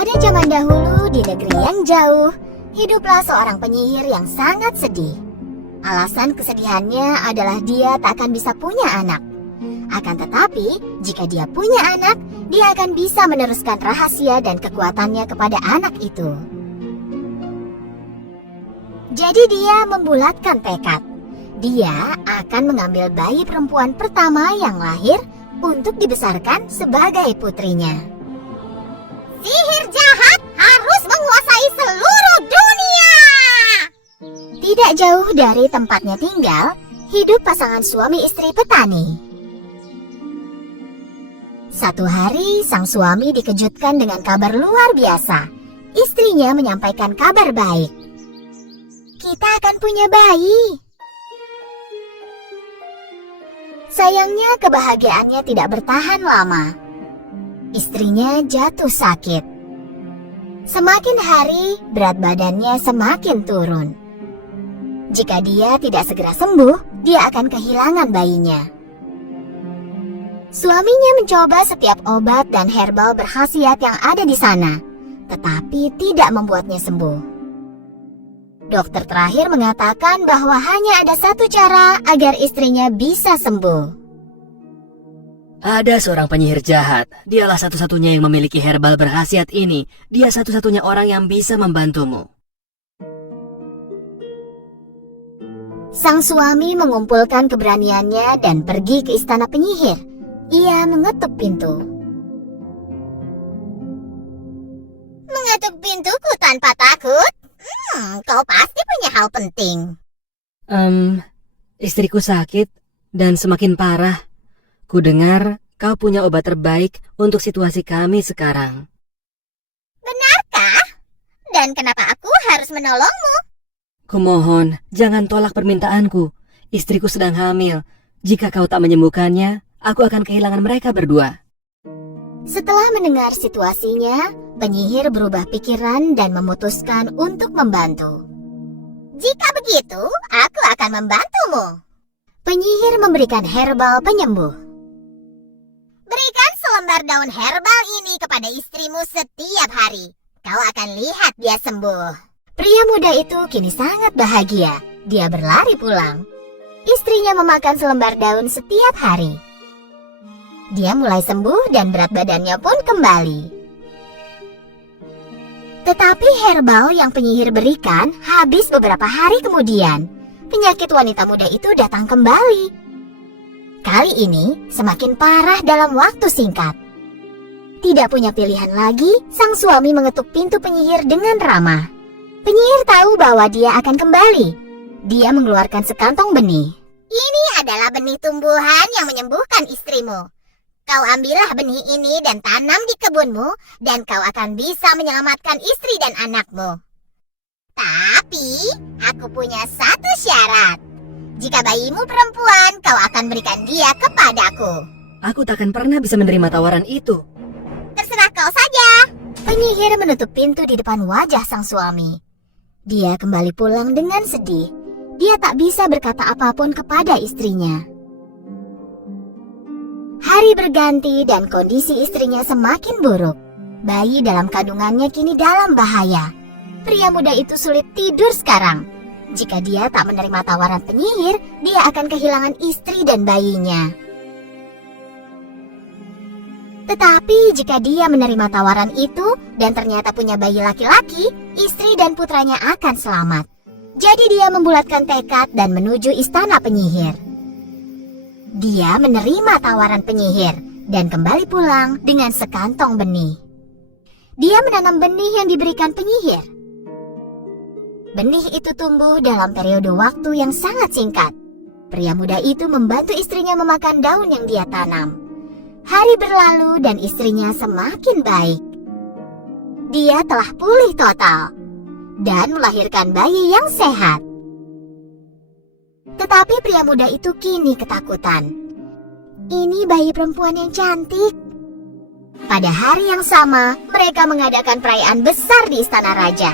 Pada zaman dahulu di negeri yang jauh, hiduplah seorang penyihir yang sangat sedih. Alasan kesedihannya adalah dia tak akan bisa punya anak. Akan tetapi, jika dia punya anak, dia akan bisa meneruskan rahasia dan kekuatannya kepada anak itu. Jadi dia membulatkan tekad. Dia akan mengambil bayi perempuan pertama yang lahir untuk dibesarkan sebagai putrinya. Sihir jahat harus menguasai seluruh dunia! Tidak jauh dari tempatnya tinggal, hidup pasangan suami istri petani. Satu hari, sang suami dikejutkan dengan kabar luar biasa. Istrinya menyampaikan kabar baik. Kita akan punya bayi. Sayangnya kebahagiaannya tidak bertahan lama. Istrinya jatuh sakit. Semakin hari, berat badannya semakin turun. Jika dia tidak segera sembuh, dia akan kehilangan bayinya. Suaminya mencoba setiap obat dan herbal berkhasiat yang ada di sana, tetapi tidak membuatnya sembuh. Dokter terakhir mengatakan bahwa hanya ada satu cara agar istrinya bisa sembuh. Ada seorang penyihir jahat. Dialah satu-satunya yang memiliki herbal berkhasiat ini. Dia satu-satunya orang yang bisa membantumu. Sang suami mengumpulkan keberaniannya dan pergi ke istana penyihir. Ia mengetuk pintu. Mengetuk pintuku tanpa takut? Kau pasti punya hal penting. Istriku sakit dan semakin parah. Ku dengar kau punya obat terbaik untuk situasi kami sekarang. Benarkah? Dan kenapa aku harus menolongmu? Kumohon, jangan tolak permintaanku. Istriku sedang hamil. Jika kau tak menyembuhkannya, aku akan kehilangan mereka berdua. Setelah mendengar situasinya, penyihir berubah pikiran dan memutuskan untuk membantu. Jika begitu, aku akan membantumu. Penyihir memberikan herbal penyembuh. Berikan selembar daun herbal ini kepada istrimu setiap hari. Kau akan lihat dia sembuh. Pria muda itu kini sangat bahagia. Dia berlari pulang. Istrinya memakan selembar daun setiap hari. Dia mulai sembuh dan berat badannya pun kembali. Tetapi herbal yang penyihir berikan habis beberapa hari kemudian. Penyakit wanita muda itu datang kembali. Kali ini semakin parah dalam waktu singkat. Tidak punya pilihan lagi, sang suami mengetuk pintu penyihir dengan ramah. Penyihir tahu bahwa dia akan kembali. Dia mengeluarkan sekantong benih. Ini adalah benih tumbuhan yang menyembuhkan istrimu. Kau ambillah benih ini dan tanam di kebunmu, dan kau akan bisa menyelamatkan istri dan anakmu. Tapi, aku punya satu syarat. Jika bayimu perempuan, kau akan berikan dia kepadaku. Aku takkan pernah bisa menerima tawaran itu. Terserah kau saja. Penyihir menutup pintu di depan wajah sang suami. Dia kembali pulang dengan sedih. Dia tak bisa berkata apapun kepada istrinya. Hari berganti dan kondisi istrinya semakin buruk. Bayi dalam kandungannya kini dalam bahaya. Pria muda itu sulit tidur sekarang. Jika dia tak menerima tawaran penyihir, dia akan kehilangan istri dan bayinya. Tetapi jika dia menerima tawaran itu dan ternyata punya bayi laki-laki, istri dan putranya akan selamat. Jadi dia membulatkan tekad dan menuju istana penyihir. Dia menerima tawaran penyihir dan kembali pulang dengan sekantong benih. Dia menanam benih yang diberikan penyihir. Benih itu tumbuh dalam periode waktu yang sangat singkat. Pria muda itu membantu istrinya memakan daun yang dia tanam. Hari berlalu dan istrinya semakin baik. Dia telah pulih total dan melahirkan bayi yang sehat. Tetapi pria muda itu kini ketakutan. Ini bayi perempuan yang cantik. Pada hari yang sama, mereka mengadakan perayaan besar di istana raja.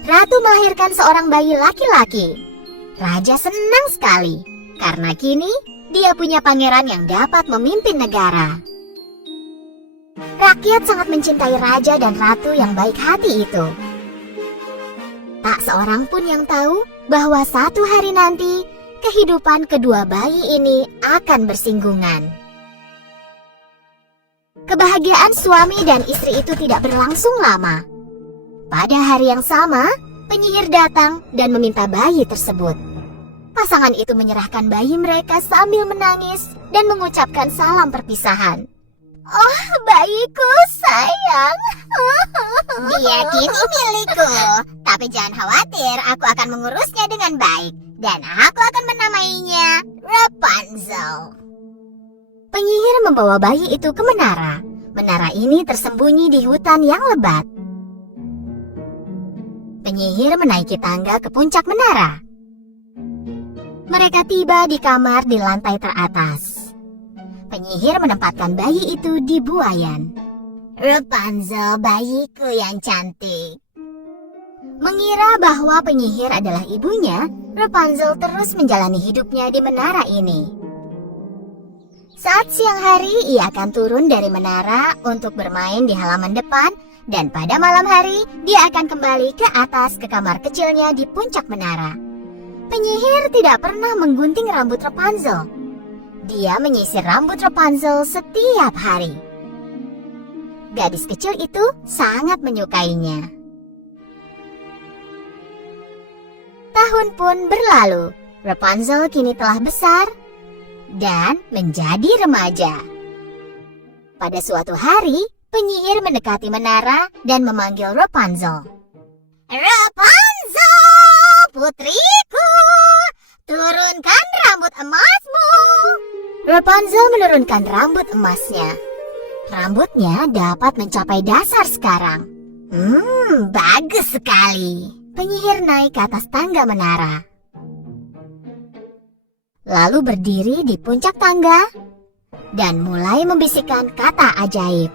Ratu melahirkan seorang bayi laki-laki. Raja senang sekali, karena kini dia punya pangeran yang dapat memimpin negara. Rakyat sangat mencintai raja dan ratu yang baik hati itu. Tak seorang pun yang tahu bahwa satu hari nanti kehidupan kedua bayi ini akan bersinggungan. Kebahagiaan suami dan istri itu tidak berlangsung lama. Pada hari yang sama, penyihir datang dan meminta bayi tersebut. Pasangan itu menyerahkan bayi mereka sambil menangis dan mengucapkan salam perpisahan. Oh, bayiku sayang. Dia kini milikku. Tapi jangan khawatir, aku akan mengurusnya dengan baik. Dan aku akan menamainya Rapunzel. Penyihir membawa bayi itu ke menara. Menara ini tersembunyi di hutan yang lebat. Penyihir menaiki tangga ke puncak menara. Mereka tiba di kamar di lantai teratas. Penyihir menempatkan bayi itu di buayan. Rapunzel, bayiku yang cantik. Mengira bahwa penyihir adalah ibunya, Rapunzel terus menjalani hidupnya di menara ini. Saat siang hari, ia akan turun dari menara untuk bermain di halaman depan, dan pada malam hari, dia akan kembali ke atas ke kamar kecilnya di puncak menara. Penyihir tidak pernah menggunting rambut Rapunzel. Dia menyisir rambut Rapunzel setiap hari. Gadis kecil itu sangat menyukainya. Tahun pun berlalu. Rapunzel kini telah besar dan menjadi remaja. Pada suatu hari, penyihir mendekati menara dan memanggil Rapunzel. Rapunzel, putriku, turunkan rambut emasmu. Rapunzel menurunkan rambut emasnya. Rambutnya dapat mencapai dasar sekarang. Bagus sekali. Penyihir naik ke atas tangga menara. Lalu berdiri di puncak tangga dan mulai membisikkan kata ajaib.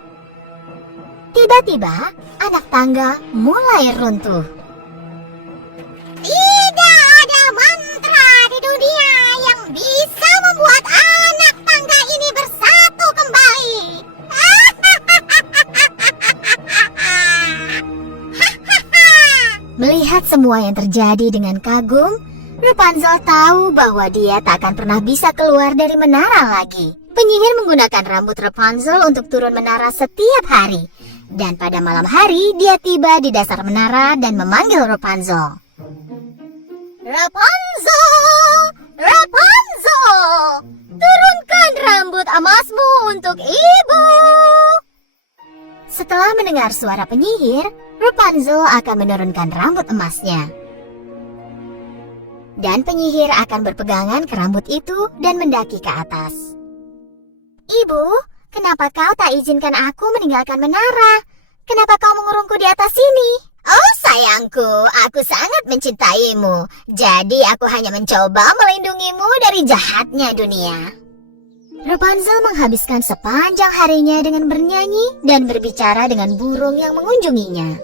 Tiba-tiba, anak tangga mulai runtuh. Tidak ada mantra di dunia yang bisa membuat anak tangga ini bersatu kembali. Melihat semua yang terjadi dengan kagum, Rapunzel tahu bahwa dia tak akan pernah bisa keluar dari menara lagi. Penyihir menggunakan rambut Rapunzel untuk turun menara setiap hari. Dan pada malam hari, dia tiba di dasar menara dan memanggil Rapunzel. Rapunzel! Rapunzel! Turunkan rambut emasmu untuk ibu! Setelah mendengar suara penyihir, Rapunzel akan menurunkan rambut emasnya. Dan penyihir akan berpegangan ke rambut itu dan mendaki ke atas. Ibu, kenapa kau tak izinkan aku meninggalkan menara? Kenapa kau mengurungku di atas sini? Oh sayangku, aku sangat mencintaimu. Jadi aku hanya mencoba melindungimu dari jahatnya dunia. Rapunzel menghabiskan sepanjang harinya dengan bernyanyi dan berbicara dengan burung yang mengunjunginya.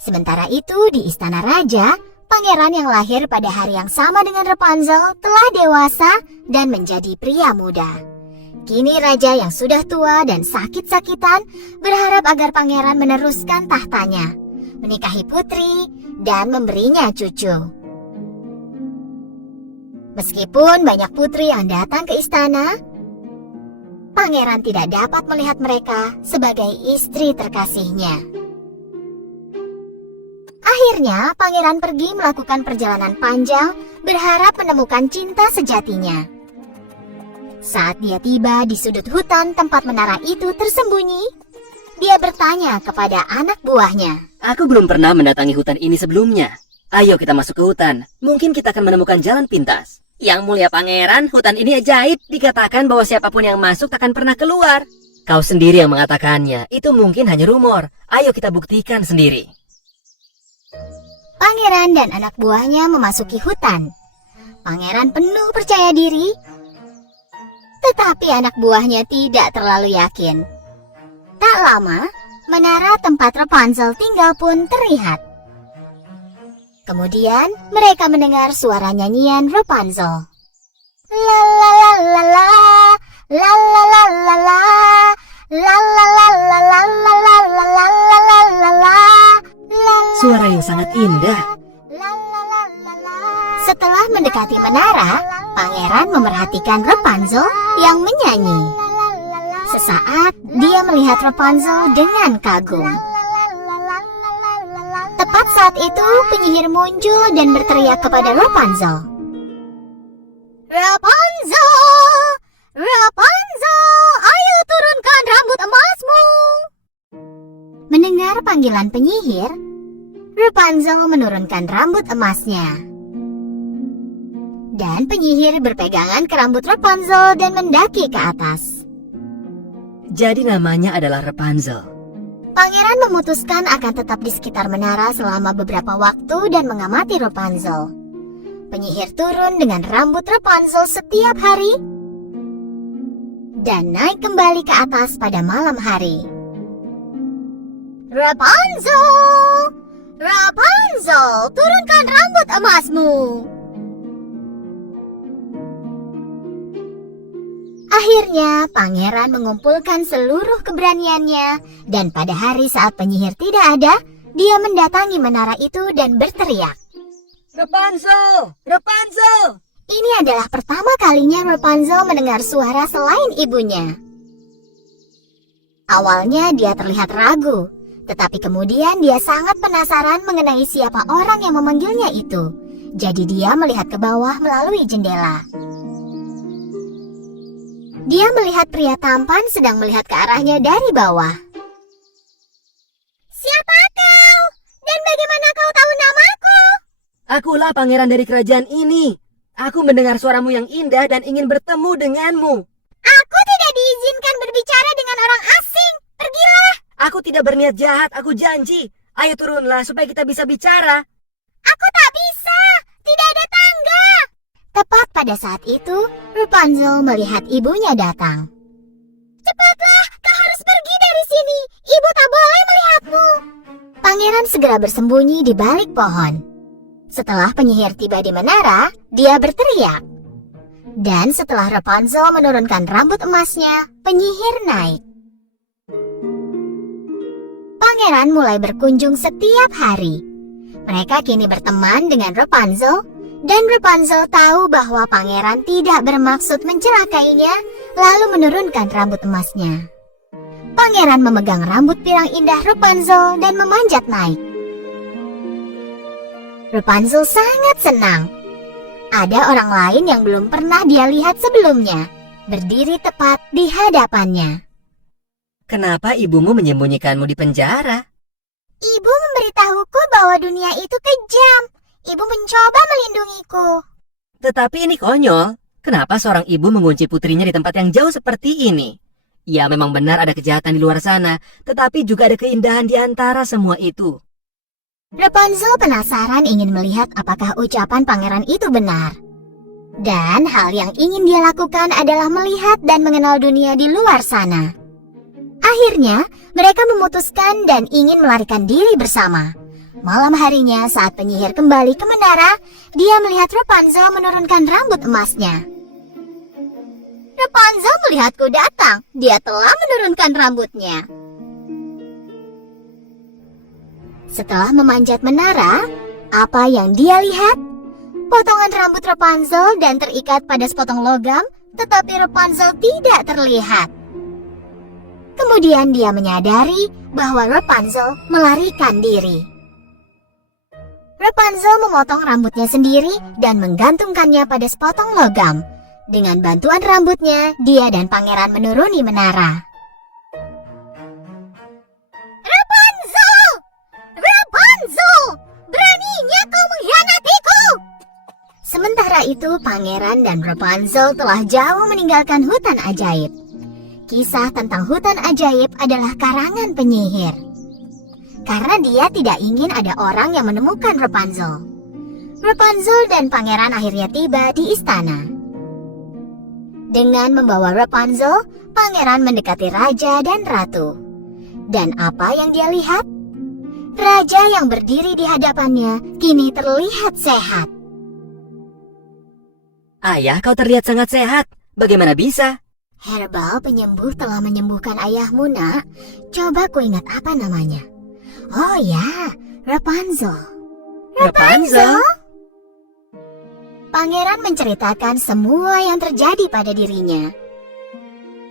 Sementara itu di istana raja, pangeran yang lahir pada hari yang sama dengan Rapunzel telah dewasa dan menjadi pria muda. Kini raja yang sudah tua dan sakit-sakitan berharap agar pangeran meneruskan tahtanya, menikahi putri, dan memberinya cucu. Meskipun banyak putri yang datang ke istana, pangeran tidak dapat melihat mereka sebagai istri terkasihnya. Akhirnya, pangeran pergi melakukan perjalanan panjang, berharap menemukan cinta sejatinya. Saat dia tiba di sudut hutan tempat menara itu tersembunyi, dia bertanya kepada anak buahnya. Aku belum pernah mendatangi hutan ini sebelumnya. Ayo kita masuk ke hutan. Mungkin kita akan menemukan jalan pintas. Yang mulia pangeran, hutan ini ajaib. Dikatakan bahwa siapapun yang masuk takkan pernah keluar. Kau sendiri yang mengatakannya. Itu mungkin hanya rumor. Ayo kita buktikan sendiri. Pangeran dan anak buahnya memasuki hutan. Pangeran penuh percaya diri, tetapi anak buahnya tidak terlalu yakin. Tak lama, menara tempat Rapunzel tinggal pun terlihat. Kemudian mereka mendengar suara nyanyian Rapunzel. La la la la la, la la la la la. indah. Setelah mendekati menara, pangeran memerhatikan Rapunzel yang menyanyi. Sesaat dia melihat Rapunzel dengan kagum. Tepat saat itu penyihir muncul dan berteriak kepada Rapunzel. Rapunzel! Rapunzel! Ayo turunkan rambut emasmu! Mendengar panggilan penyihir, Rapunzel menurunkan rambut emasnya. Dan penyihir berpegangan ke rambut Rapunzel dan mendaki ke atas. Jadi namanya adalah Rapunzel. Pangeran memutuskan akan tetap di sekitar menara selama beberapa waktu dan mengamati Rapunzel. Penyihir turun dengan rambut Rapunzel setiap hari dan naik kembali ke atas pada malam hari. Rapunzel! Rapunzel, turunkan rambut emasmu! Akhirnya, pangeran mengumpulkan seluruh keberaniannya, dan pada hari saat penyihir tidak ada, dia mendatangi menara itu dan berteriak. Rapunzel! Rapunzel! Ini adalah pertama kalinya Rapunzel mendengar suara selain ibunya. Awalnya dia terlihat ragu, tetapi kemudian dia sangat penasaran mengenai siapa orang yang memanggilnya itu. Jadi dia melihat ke bawah melalui jendela. Dia melihat pria tampan sedang melihat ke arahnya dari bawah. Siapa kau? Dan bagaimana kau tahu namaku? Akulah pangeran dari kerajaan ini. Aku mendengar suaramu yang indah dan ingin bertemu denganmu. Aku tidak diizinkan berbicara dengan orang asing. Pergilah. Aku tidak berniat jahat, aku janji. Ayo turunlah supaya kita bisa bicara. Aku tak bisa. Tidak ada tangga. Tepat pada saat itu, Rapunzel melihat ibunya datang. Cepatlah, kau harus pergi dari sini. Ibu tak boleh melihatmu. Pangeran segera bersembunyi di balik pohon. Setelah penyihir tiba di menara, dia berteriak. Dan setelah Rapunzel menurunkan rambut emasnya, penyihir naik. Pangeran mulai berkunjung setiap hari. Mereka kini berteman dengan Rapunzel, dan Rapunzel tahu bahwa pangeran tidak bermaksud mencelakainya, lalu menurunkan rambut emasnya. Pangeran memegang rambut pirang indah Rapunzel dan memanjat naik. Rapunzel sangat senang. Ada orang lain yang belum pernah dia lihat sebelumnya, berdiri tepat di hadapannya. Kenapa ibumu menyembunyikanmu di penjara? Ibu memberitahuku bahwa dunia itu kejam. Ibu mencoba melindungiku. Tetapi ini konyol. Kenapa seorang ibu mengunci putrinya di tempat yang jauh seperti ini? Ya, memang benar ada kejahatan di luar sana, tetapi juga ada keindahan di antara semua itu. Rapunzel penasaran ingin melihat apakah ucapan pangeran itu benar. Dan hal yang ingin dia lakukan adalah melihat dan mengenal dunia di luar sana. Akhirnya, mereka memutuskan dan ingin melarikan diri bersama. Malam harinya saat penyihir kembali ke menara, dia melihat Rapunzel menurunkan rambut emasnya. Rapunzel melihatku datang, dia telah menurunkan rambutnya. Setelah memanjat menara, apa yang dia lihat? Potongan rambut Rapunzel dan terikat pada sepotong logam, tetapi Rapunzel tidak terlihat. Kemudian dia menyadari bahwa Rapunzel melarikan diri. Rapunzel memotong rambutnya sendiri dan menggantungkannya pada sepotong logam. Dengan bantuan rambutnya, dia dan pangeran menuruni menara. Rapunzel! Rapunzel! Beraninya kau mengkhianatiku! Sementara itu, pangeran dan Rapunzel telah jauh meninggalkan hutan ajaib. Kisah tentang hutan ajaib adalah karangan penyihir. Karena dia tidak ingin ada orang yang menemukan Rapunzel. Rapunzel dan pangeran akhirnya tiba di istana. Dengan membawa Rapunzel, pangeran mendekati raja dan ratu. Dan apa yang dia lihat? Raja yang berdiri di hadapannya kini terlihat sehat. Ayah, kau terlihat sangat sehat. Bagaimana bisa? Herbal penyembuh telah menyembuhkan ayahmu, nak. Coba ku ingat apa namanya. Oh ya, Rapunzel. Rapunzel? Pangeran menceritakan semua yang terjadi pada dirinya.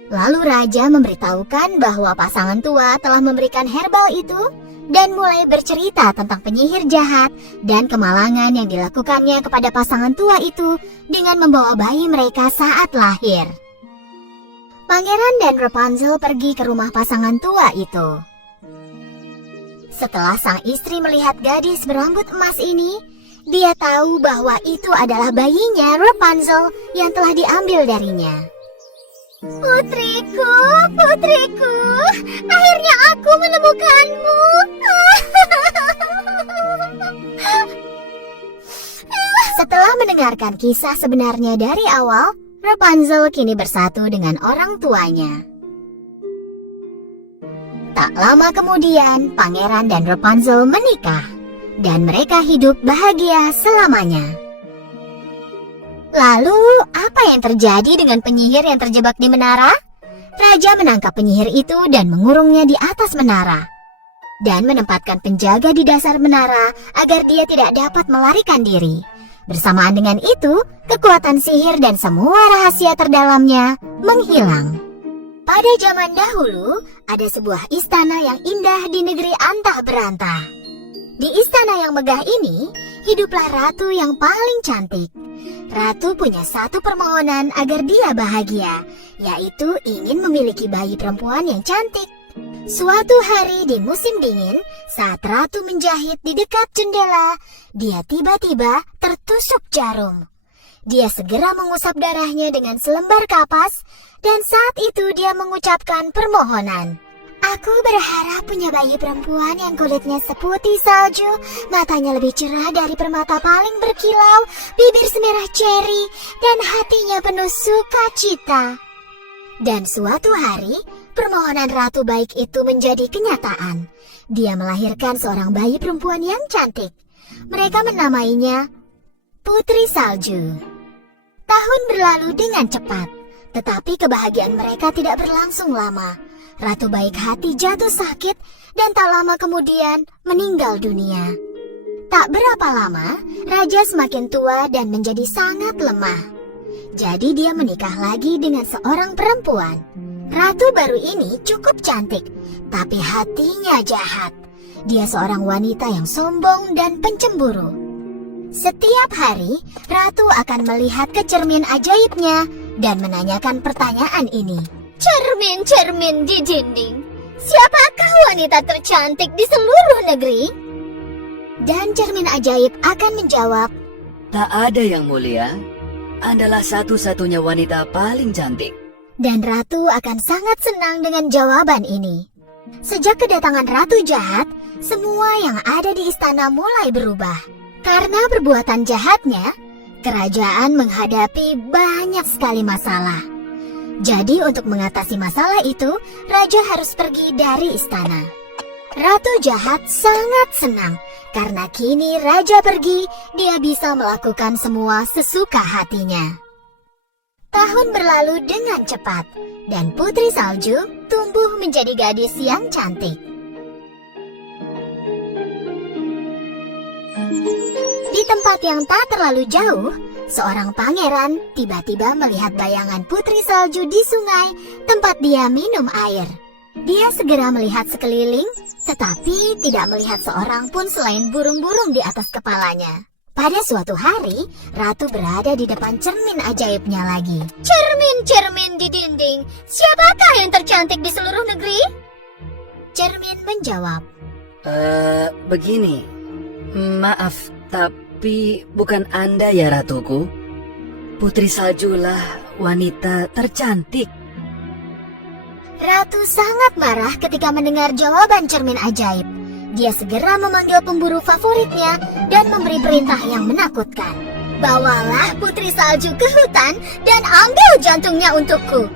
Lalu raja memberitahukan bahwa pasangan tua telah memberikan herbal itu dan mulai bercerita tentang penyihir jahat dan kemalangan yang dilakukannya kepada pasangan tua itu dengan membawa bayi mereka saat lahir. Pangeran dan Rapunzel pergi ke rumah pasangan tua itu. Setelah sang istri melihat gadis berambut emas ini, dia tahu bahwa itu adalah bayinya Rapunzel yang telah diambil darinya. Putriku, putriku, akhirnya aku menemukanmu. Setelah mendengarkan kisah sebenarnya dari awal, Rapunzel kini bersatu dengan orang tuanya. Tak lama kemudian, Pangeran dan Rapunzel menikah, dan mereka hidup bahagia selamanya. Lalu, apa yang terjadi dengan penyihir yang terjebak di menara? Raja menangkap penyihir itu dan mengurungnya di atas menara, dan menempatkan penjaga di dasar menara agar dia tidak dapat melarikan diri. Bersamaan dengan itu, kekuatan sihir dan semua rahasia terdalamnya menghilang. Pada zaman dahulu, ada sebuah istana yang indah di negeri antah berantah. Di istana yang megah ini, hiduplah ratu yang paling cantik. Ratu punya satu permohonan agar dia bahagia, yaitu ingin memiliki bayi perempuan yang cantik. Suatu hari di musim dingin, saat ratu menjahit di dekat jendela, dia tiba-tiba tertusuk jarum. Dia segera mengusap darahnya dengan selembar kapas, dan saat itu dia mengucapkan permohonan. Aku berharap punya bayi perempuan yang kulitnya seputih salju, matanya lebih cerah dari permata paling berkilau, bibir semerah ceri, dan hatinya penuh sukacita. Dan suatu hari, permohonan ratu baik itu menjadi kenyataan. Dia melahirkan seorang bayi perempuan yang cantik. Mereka menamainya Putri Salju. Tahun berlalu dengan cepat, tetapi kebahagiaan mereka tidak berlangsung lama. Ratu baik hati jatuh sakit dan tak lama kemudian meninggal dunia. Tak berapa lama, raja semakin tua dan menjadi sangat lemah. Jadi dia menikah lagi dengan seorang perempuan. Ratu baru ini cukup cantik, tapi hatinya jahat. Dia seorang wanita yang sombong dan pencemburu. Setiap hari, ratu akan melihat ke cermin ajaibnya dan menanyakan pertanyaan ini. Cermin-cermin di dinding, siapakah wanita tercantik di seluruh negeri? Dan cermin ajaib akan menjawab, Tak ada yang mulia, adalah satu-satunya wanita paling cantik. dan ratu akan sangat senang dengan jawaban ini. Sejak kedatangan ratu jahat, semua yang ada di istana mulai berubah. Karena perbuatan jahatnya, kerajaan menghadapi banyak sekali masalah. Jadi untuk mengatasi masalah itu, raja harus pergi dari istana. Ratu jahat sangat senang karena kini raja pergi, dia bisa melakukan semua sesuka hatinya. Tahun berlalu dengan cepat dan Putri Salju tumbuh menjadi gadis yang cantik. Di tempat yang tak terlalu jauh, seorang pangeran tiba-tiba melihat bayangan Putri Salju di sungai tempat dia minum air. Dia segera melihat sekeliling, tetapi tidak melihat seorang pun selain burung-burung di atas kepalanya. Pada suatu hari, ratu berada di depan cermin ajaibnya lagi. Cermin-cermin di dinding, siapakah yang tercantik di seluruh negeri? Cermin menjawab, Begini, maaf, tapi bukan Anda ya ratuku. Putri Saljulah wanita tercantik. Ratu sangat marah ketika mendengar jawaban cermin ajaib. Dia segera memanggil pemburu favoritnya dan memberi perintah yang menakutkan. Bawalah Putri Salju ke hutan dan ambil jantungnya untukku.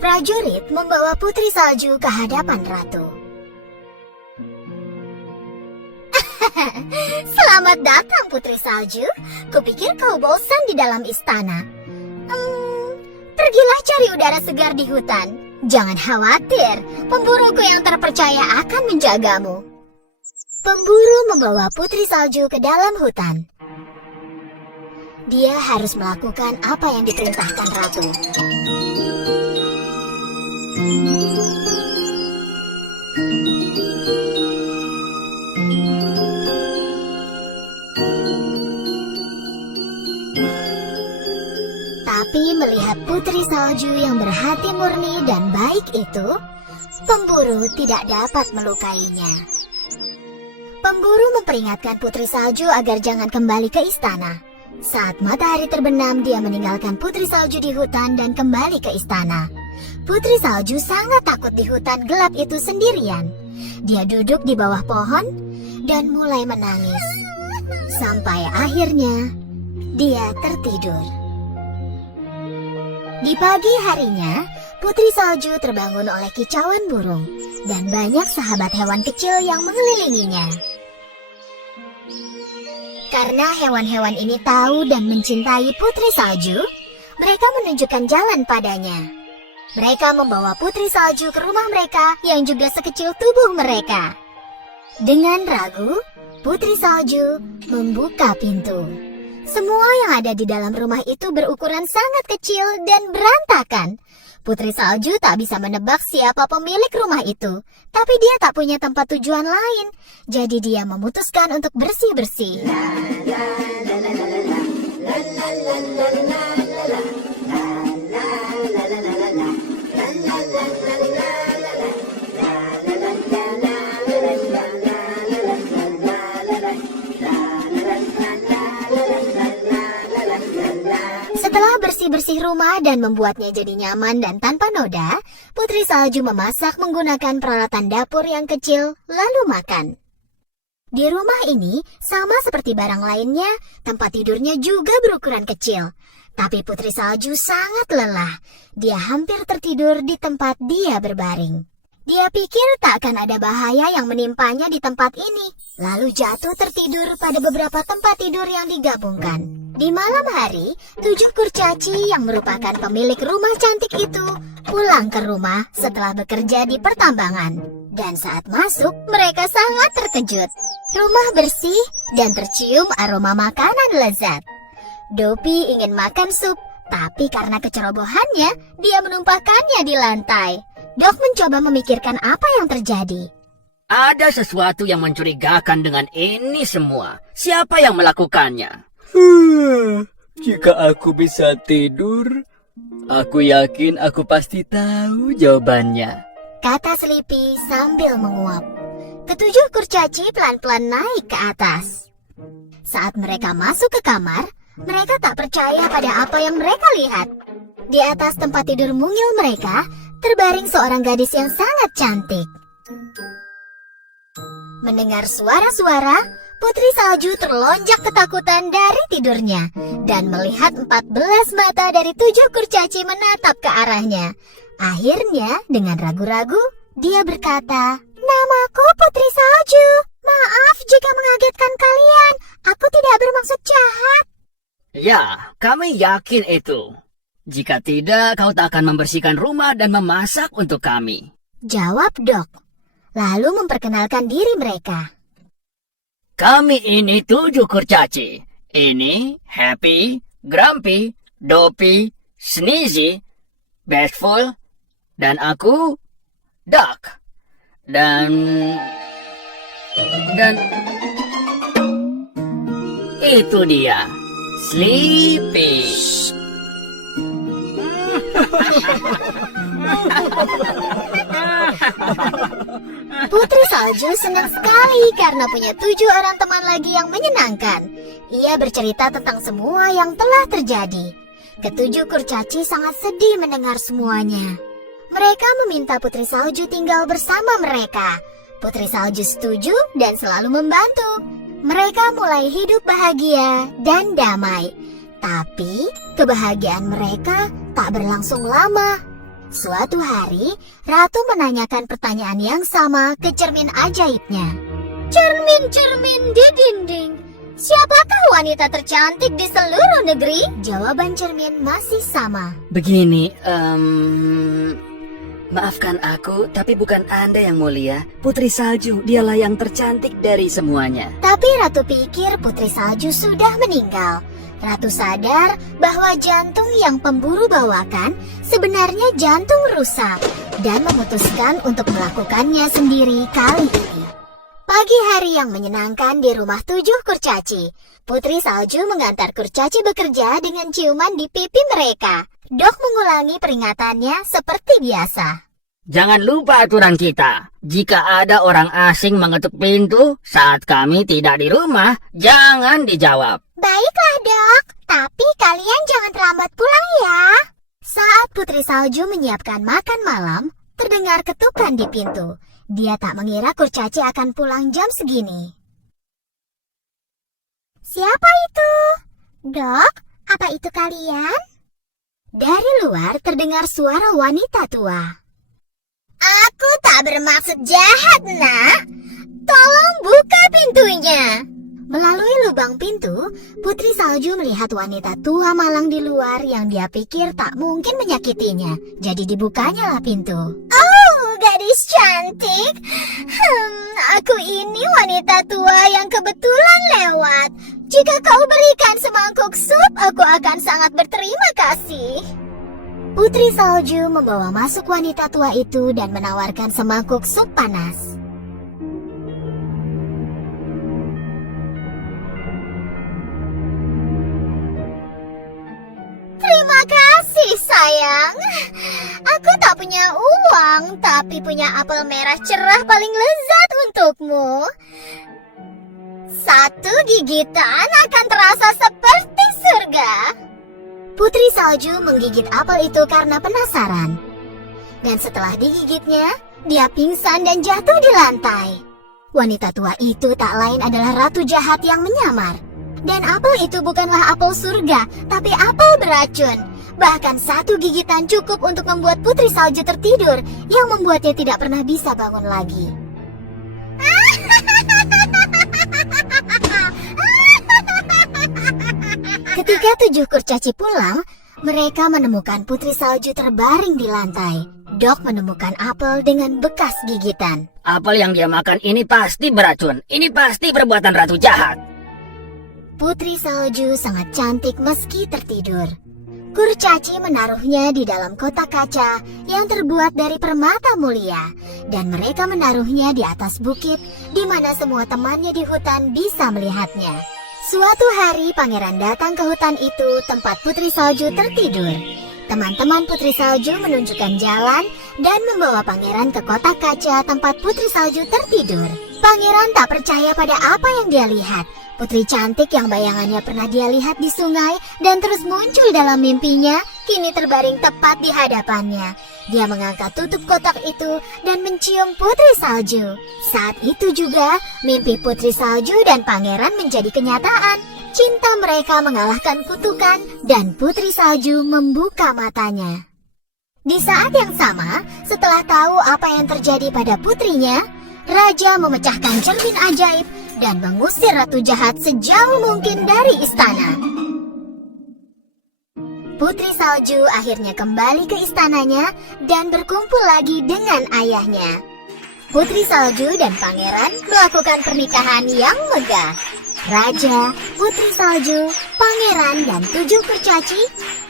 Prajurit membawa Putri Salju ke hadapan ratu. Selamat datang Putri Salju. Kupikir kau bosan di dalam istana. Pergilah cari udara segar di hutan. Jangan khawatir, pemburuku yang terpercaya akan menjagamu. Pemburu membawa Putri Salju ke dalam hutan. Dia harus melakukan apa yang diperintahkan ratu. Tapi melihat Putri Salju yang berhati murni dan baik itu, pemburu tidak dapat melukainya. Pemburu memperingatkan Putri Salju agar jangan kembali ke istana. Saat matahari terbenam, dia meninggalkan Putri Salju di hutan dan kembali ke istana. Putri Salju sangat takut di hutan gelap itu sendirian. Dia duduk di bawah pohon dan mulai menangis. Sampai akhirnya, dia tertidur. Di pagi harinya, Putri Salju terbangun oleh kicauan burung dan banyak sahabat hewan kecil yang mengelilinginya. Karena hewan-hewan ini tahu dan mencintai Putri Salju, mereka menunjukkan jalan padanya. Mereka membawa Putri Salju ke rumah mereka yang juga sekecil tubuh mereka. Dengan ragu, Putri Salju membuka pintu. Semua yang ada di dalam rumah itu berukuran sangat kecil dan berantakan. Putri Salju tak bisa menebak siapa pemilik rumah itu, tapi dia tak punya tempat tujuan lain. Jadi dia memutuskan untuk bersih-bersih. Setelah bersih-bersih rumah dan membuatnya jadi nyaman dan tanpa noda, Putri Salju memasak menggunakan peralatan dapur yang kecil, lalu makan. Di rumah ini, sama seperti barang lainnya, tempat tidurnya juga berukuran kecil. Tapi Putri Salju sangat lelah. Dia hampir tertidur di tempat dia berbaring. Dia pikir tak akan ada bahaya yang menimpanya di tempat ini, lalu jatuh tertidur pada beberapa tempat tidur yang digabungkan. Di malam hari, 7 kurcaci yang merupakan pemilik rumah cantik itu pulang ke rumah setelah bekerja di pertambangan. Dan saat masuk, mereka sangat terkejut. Rumah bersih dan tercium aroma makanan lezat. Dopi ingin makan sup, tapi karena kecerobohannya, dia menumpahkannya di lantai. Dok mencoba memikirkan apa yang terjadi. Ada sesuatu yang mencurigakan dengan ini semua. Siapa yang melakukannya? Jika aku bisa tidur, aku yakin aku pasti tahu jawabannya, kata Sleepy sambil menguap. Ketujuh kurcaci pelan-pelan naik ke atas. Saat mereka masuk ke kamar, mereka tak percaya pada apa yang mereka lihat. Di atas tempat tidur mungil mereka, terbaring seorang gadis yang sangat cantik. Mendengar suara-suara, Putri Salju terlonjak ketakutan dari tidurnya dan melihat 14 mata dari 7 kurcaci menatap ke arahnya. Akhirnya, dengan ragu-ragu, dia berkata, "Namaku Putri Salju. Maaf jika mengagetkan kalian. Aku tidak bermaksud jahat." Ya, kami yakin itu. Jika tidak, kau tak akan membersihkan rumah dan memasak untuk kami. Jawab Dok, lalu memperkenalkan diri mereka. Kami ini 7 kurcaci. Ini Happy, Grumpy, Dopey, Sneezy, Bashful, dan aku, Duck. Dan itu dia, Sleepy. Putri Salju senang sekali karena punya 7 orang teman lagi yang menyenangkan. Ia bercerita tentang semua yang telah terjadi. Ketujuh kurcaci sangat sedih mendengar semuanya. Mereka meminta Putri Salju tinggal bersama mereka. Putri Salju setuju dan selalu membantu. Mereka mulai hidup bahagia dan damai. Tapi kebahagiaan mereka tak berlangsung lama. Suatu hari, Ratu menanyakan pertanyaan yang sama ke cermin ajaibnya. "Cermin-cermin di dinding, siapakah wanita tercantik di seluruh negeri?" Jawaban cermin masih sama. Begini, Maafkan aku, tapi bukan Anda yang mulia. Putri Salju, dialah yang tercantik dari semuanya. Tapi Ratu pikir Putri Salju sudah meninggal. Ratu sadar bahwa jantung yang pemburu bawakan sebenarnya jantung rusa dan memutuskan untuk melakukannya sendiri kali ini. Pagi hari yang menyenangkan di rumah 7 kurcaci. Putri Salju mengantar kurcaci bekerja dengan ciuman di pipi mereka. Dok mengulangi peringatannya seperti biasa. Jangan lupa aturan kita. Jika ada orang asing mengetuk pintu saat kami tidak di rumah, jangan dijawab. Baiklah dok, tapi kalian jangan terlambat pulang ya. Saat Putri Salju menyiapkan makan malam, terdengar ketukan di pintu. Dia tak mengira kurcaci akan pulang jam segini. Siapa itu? Dok, apa itu kalian? Dari luar terdengar suara wanita tua. Aku tak bermaksud jahat, nak. Tolong buka pintunya. Melalui lubang pintu, Putri Salju melihat wanita tua malang di luar yang dia pikir tak mungkin menyakitinya. Jadi dibukanya lah pintu. Oh, gadis cantik. Aku ini wanita tua yang kebetulan lewat. Jika kau berikan semangkuk sup, aku akan sangat berterima kasih. Putri Salju membawa masuk wanita tua itu dan menawarkan semangkuk sup panas. Terima kasih sayang. Aku tak punya uang, tapi punya apel merah cerah paling lezat untukmu. Satu gigitan akan terasa seperti surga. Putri Salju menggigit apel itu karena penasaran. Dan setelah digigitnya, dia pingsan dan jatuh di lantai. Wanita tua itu tak lain adalah ratu jahat yang menyamar. Dan apel itu bukanlah apel surga, tapi apel beracun. Bahkan satu gigitan cukup untuk membuat Putri Salju tertidur, yang membuatnya tidak pernah bisa bangun lagi. Ketika 7 kurcaci pulang, mereka menemukan Putri Salju terbaring di lantai. Dok menemukan apel dengan bekas gigitan. Apel yang dia makan ini pasti beracun. Ini pasti perbuatan ratu jahat. Putri Salju sangat cantik meski tertidur. Kurcaci menaruhnya di dalam kotak kaca yang terbuat dari permata mulia. Dan mereka menaruhnya di atas bukit di mana semua temannya di hutan bisa melihatnya. Suatu hari pangeran datang ke hutan itu tempat Putri Salju tertidur. Teman-teman Putri Salju menunjukkan jalan dan membawa pangeran ke kotak kaca tempat Putri Salju tertidur. Pangeran tak percaya pada apa yang dia lihat. Putri cantik yang bayangannya pernah dia lihat di sungai dan terus muncul dalam mimpinya, kini terbaring tepat di hadapannya. Dia mengangkat tutup kotak itu dan mencium Putri Salju. Saat itu juga, mimpi Putri Salju dan pangeran menjadi kenyataan. Cinta mereka mengalahkan kutukan dan Putri Salju membuka matanya. Di saat yang sama, setelah tahu apa yang terjadi pada putrinya, Raja memecahkan cermin ajaib dan mengusir ratu jahat sejauh mungkin dari istana. Putri Salju akhirnya kembali ke istananya dan berkumpul lagi dengan ayahnya. Putri Salju dan pangeran melakukan pernikahan yang megah. Raja, Putri Salju, pangeran, dan 7 kurcaci,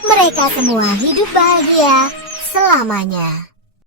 mereka semua hidup bahagia selamanya.